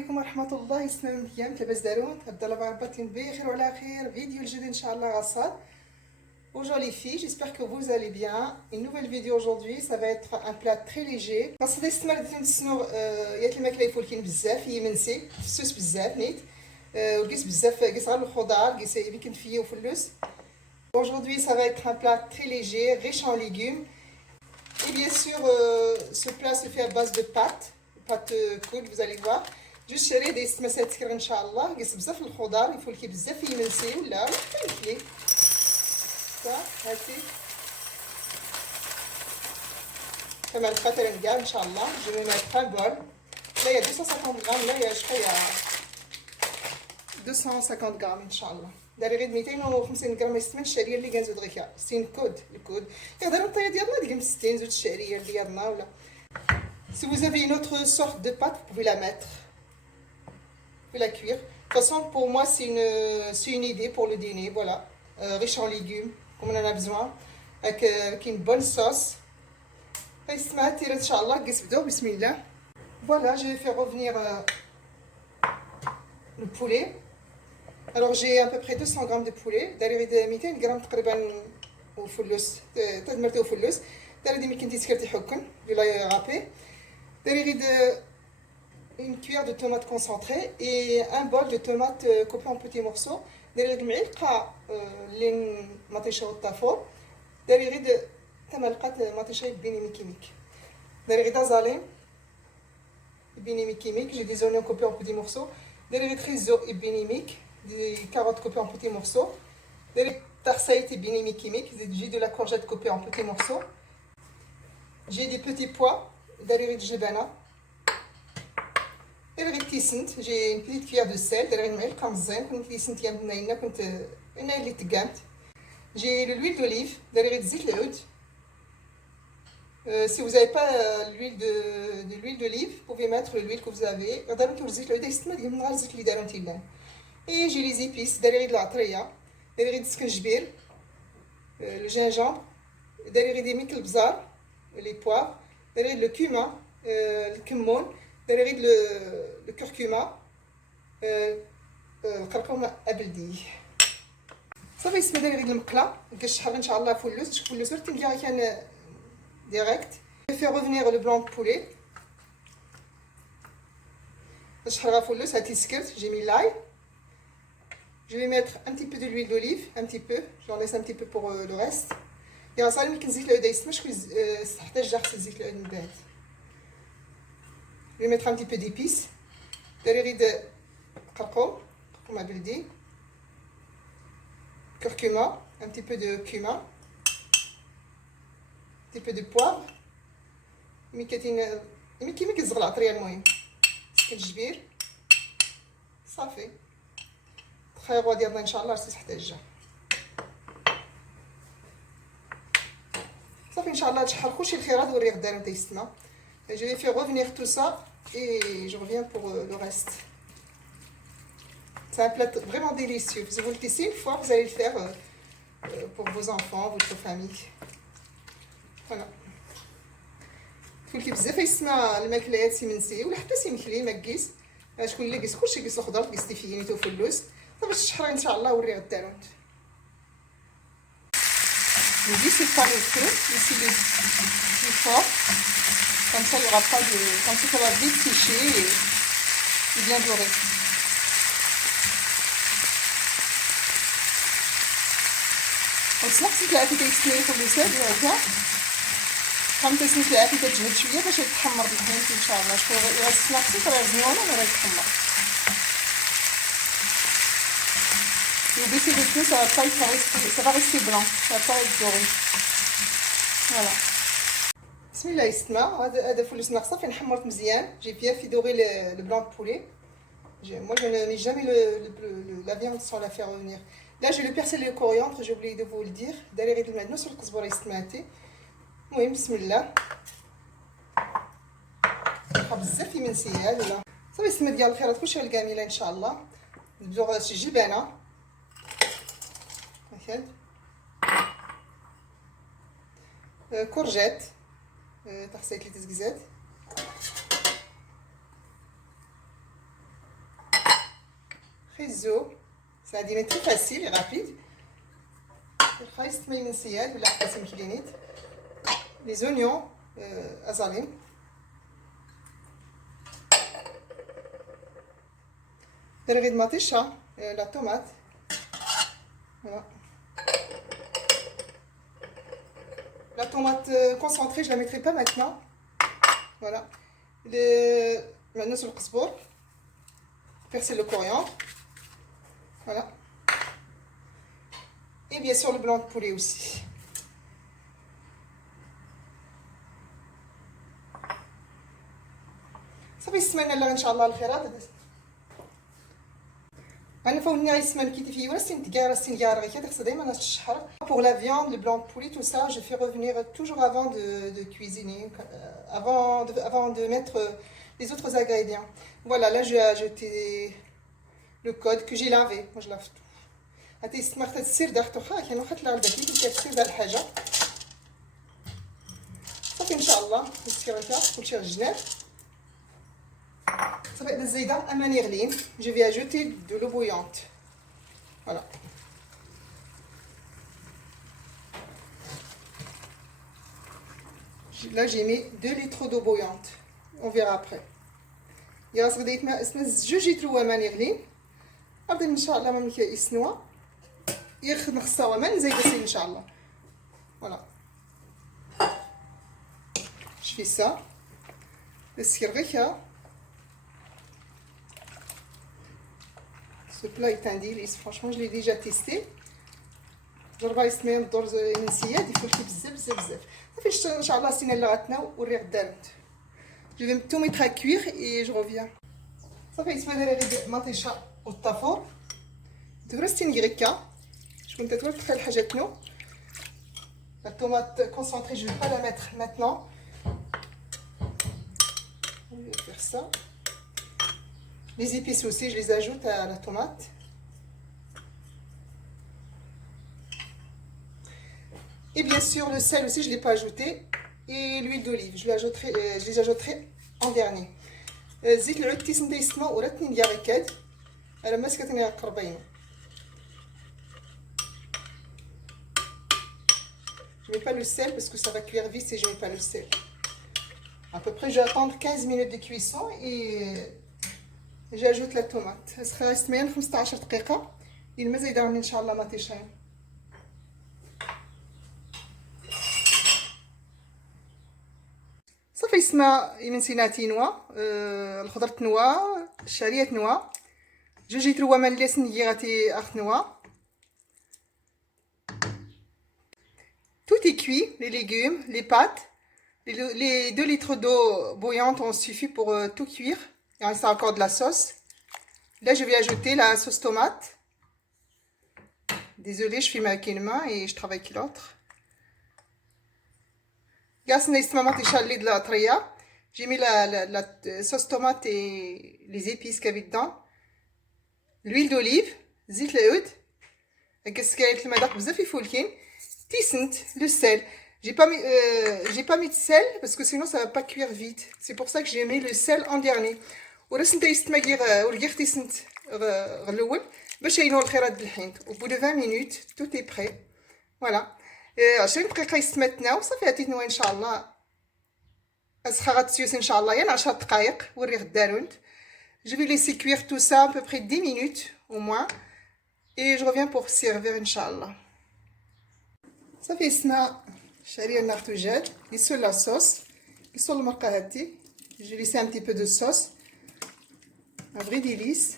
عليكم ورحمة الله. يسلم أيام لاباس دارون؟ هبدا الله باربطين بخير وعلى خير. فيديو جديد إن شاء الله غصاد. Bonjour les filles, j'espère que vous allez bien. Une nouvelle vidéo aujourd'hui, ça va être un plat très léger. غصاد استمر تنسنو ياك الماكلة يفولكين بزاف يمنسي فسوس بزاف نيت وقيس بزاف قيس غير الخضار قيس يمكن فيه وفلوس. Aujourd'hui ça va être un plat très léger, riche en légumes. Et bien sûr ce plat se fait à base de pâtes كول vous allez voir. جوج شري دايس تماسات كرا ان شاء الله قيس بزاف الخضار يفولكي بزاف يمنسي ولا حتى يكلي هاتي كما القطر كاع ان شاء الله. جو vais mettre un bol. Là il y a 250 grammes, là il y a je crois il y a 250 grammes ان شاء الله. داري غير 250 غرام يستمن الشعريه اللي كنزود غير سين الكود يقدر الطيه ديالنا ديك 60 زوج الشعريه ديالنا ولا. Si vous avez une autre sorte de pâte, vous pouvez la mettre. Vous pouvez la cuire. De toute façon, pour moi, c'est une idée pour le dîner. Voilà. Riche en légumes, comme on en a besoin. Avec une bonne sauce. Voilà, je vais faire revenir le poulet. Alors, j'ai à peu près 200 grammes de poulet. D'ailleurs, 200 grammes au فلوس. تدمرته au فلوس. d'ailleurs, ديما كنتي سكرتي حكن. Je l'ai râpé. Derrière une cuillère de tomates concentrées et un bol de tomates coupées en petits morceaux. Derrière المعلقة اللي مطيشة والطافور. derrière تملقة مطيشة بيني ميكيميك. derrière دازالين بيني ميكيميك. J'ai des oignons coupés en petits morceaux. derrière rizo et bénimique. Des carottes coupées en petits morceaux. derrière tarsayt et béni ميكيميك. J'ai de la courgette coupée en petits morceaux. J'ai des petits pois. Derrière du jebana. Derrière tisent, j'ai une petite cuillère de sel. Derrière une comme zin, quand tisent y a une quand une elle est gante. J'ai de l'huile d'olive. Derrière zit l'oud. Si vous n'avez pas de l'huile d'olive, vous pouvez mettre l'huile que vous avez. Derrière que zit l'oud, est-ce que vous avez zit l'idée. Et j'ai les épices. Derrière de la traya. Derrière du skinjbir, le gingembre. Derrière des micles bzar, les poivres. Derrière le cumin, le كمون. derrière le curcuma, القرقوم أبلدي. صافي يسمى derrière المقلة كنشحر إن شاء الله فلوس شوف فلوس رتي نجي كان direct. Je vais faire revenir le blanc de poulet. نشحرها فلوس هاتي سكرت j'ai mis l'ail. Je vais mettre un petit peu de l'huile d'olive, un petit peu, j'en laisse un petit peu pour le reste. Et on s'allume qu'on zit le dés, mais je vais mettre un petit peu d'épices. Derrière de curcuma, comme on dit, curcuma, un petit peu de cumin, un petit peu de poivre. ميكي كيزغل عطريه المهم كنجبير صافي الخيغوه ديالنا ان شاء الله راسي حتى الجا صافي ان شاء الله تشحر كلشي الخيرات وري غدا نتا يسمى. Je vais faire revenir tout ça et je reviens pour le reste. C'est un plat vraiment délicieux. Si vous le testez une fois, vous allez le faire pour vos enfants, votre famille. Voilà. كلشي بزاف يسمى الماكلات سيمنسي ولا حتى سيمكلي ما كيس شكون اللي كيس كلشي كيس الخضر كيس فينيتو فلوس باش تشحري ان شاء الله وري غدا نوت. Le riz c'est pas le feu, ici le plus fort. Comme ça il n'y aura pas de. Comme ça va vite sécher et bien dorer. Donc c'est là que تلاقي تيستوي في الوساد هكا. كم تسني تلاقي تجهد شويه باش يتحمر بالحين ان شاء الله. شكون غير خصك راه زوينه وراه يتحمر. Et baisser le feu, ça va rester blanc, ça va pas être doré. Voilà. بسم الله يستمع. هذا فلوس ناقصه فين حمرت مزيان. J'ai bien fait dorer le blanc de poulet. Moi je ne mets jamais la viande sans la faire revenir. Là j'ai le persil et le coriandre, j'ai oublié de vous le dire. داري غير الماء نص القزبره يستمعتي. المهم بسم الله. بزاف يمنسي هذا. صافي يستمع ديال الخيرات كلشي الكامله ان شاء الله. نبداو شي جبانه. كورجيت تحصيت لي تزكزات نخبزو. C'est un dîner très facile et rapide. Les oignons azalin. De maticha, la tomate. Voilà. La tomate concentrée, je ne la mettrai pas maintenant. Voilà. Maintenant sur le qzbour. Percer le coriandre. Voilà. Et bien sûr le blanc de poulet aussi. صافي السمانه اللي ان شاء الله الخيرات انا فوني غير السمانه كي في ورسين تقاره سين قاره غير خصها دائما الشحر. Pour la viande, le blanc de poulet, tout ça, je fais revenir toujours avant de cuisiner, avant de mettre les autres ingrédients. Voilà, là je vais ajouter le code que j'ai lavé. Moi je lave tout. هاتي استمرت السير داخل واخا كاين واحد الغلبه كي كتسير دار الحاجه صافي ان شاء الله السير هكا كلشي غجنات صافي. هاد الزيده اماني غلين. جو في اجوتي دو لو بويونت. فوالا là j'ai mis 2 litres d'eau bouillante. On verra après. يا صديت ما اسمه 2 لتر اماني غلين. غادي ان شاء الله ما يسنوا ياخذ نخصها ما نزيد ان شاء الله. فوالا je fais ça. السير غير هكا. Ce plat est un délice. Franchement, je l'ai déjà testé. جربها يسمى الدور النسيات يفرشي بزاف بزاف بزاف. صافي ان شاء الله سينا اللي غتنا والريح دارت. Je vais tout mettre à cuire et je reviens. صافي يسمى دايره غير مطيشه والطافور. تغرستين غيكا. شكون تتوقع تخيل حاجاتنا. La tomate concentrée, je ne vais pas la mettre maintenant. On va faire ça. Les épices aussi, je les ajoute à la tomate. Et bien sûr, le sel aussi, je ne l'ai pas ajouté. Et l'huile d'olive, je les ajouterai en dernier. زيت العود تيسن يسمى وراتني ندير ركاد. انا ماسكتني قربين. Je mets pas le sel parce que ça va cuire vite si je mets pas le sel. À peu près, je vais attendre 15 minutes de cuisson et j'ajoute la tomate. Ça reste bien 15 دقيقة. الماء زايدة إن شاء الله ما تيشين. صافي اسمها يمنسيناتي نوا الخضرة نوا الشعرية نوا 2 لتر ومان لسن يغاتي أخت نوا. Tout est cuit, les légumes, les pâtes. Les 2 litres d'eau bouillante ont suffi pour tout cuire. Il reste encore de la sauce. Là, je vais ajouter la sauce tomate. Désolée, je filme avec une main et je travaille avec l'autre. J'ai mis la sauce tomate et les épices qu'il y avait dedans. L'huile d'olive, zit العود. Qu'est-ce qu'il y a المذاق بزاف يفولكين. Tissent, le sel. J'ai pas mis de sel parce que sinon ça va pas cuire vite. C'est pour ça que j'ai mis le sel en dernier. ورسنت يستماغير ورغير تيسنت غلول باش ينور الخيرات بالحين. Au bout de 20 minutes, tout est prêt. Voilà. 20 دقيقة يستمتنا وصافي هاتيتنا ان شاء الله. اسخا غتسيوس ان شاء الله يعني 10 دقائق والريح دارونت. Je vais laisser cuire tout ça à peu près 10 minutes au moins et je reviens pour servir inchallah. صافي اسمها شعريه النارتوجات يسول لا صوص يسول المرقه هاتي. J'ai laissé un petit peu de sauce. Un vrai délice.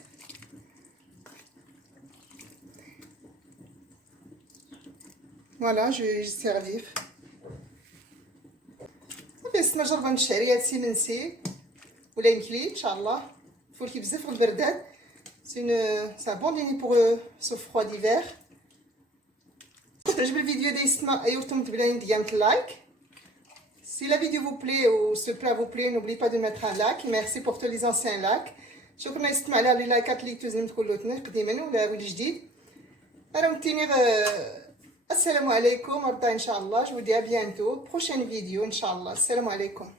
Voilà, je vais servir. صافي اسمها جربه الشعريه هاتي منسي ولا يمكلي ان شاء الله. فولكي بزاف في البرداد. C'est un bon dîner pour ce froid d'hiver. تعجب الفيديو ديال يسمى ايوتم تبداو ديال لايك. Si la vidéo vous plaît ou ce plat vous plaît, n'oubliez pas de mettre un like. Merci pour tous les anciens likes. شكرا يستمع على لي لايكات اللي تلزم تكونوا قديما ولا جديد. انا متيني السلام عليكم ورضا ان شاء الله. Je vous dis à bientôt. Prochaine vidéo ان شاء الله. السلام عليكم.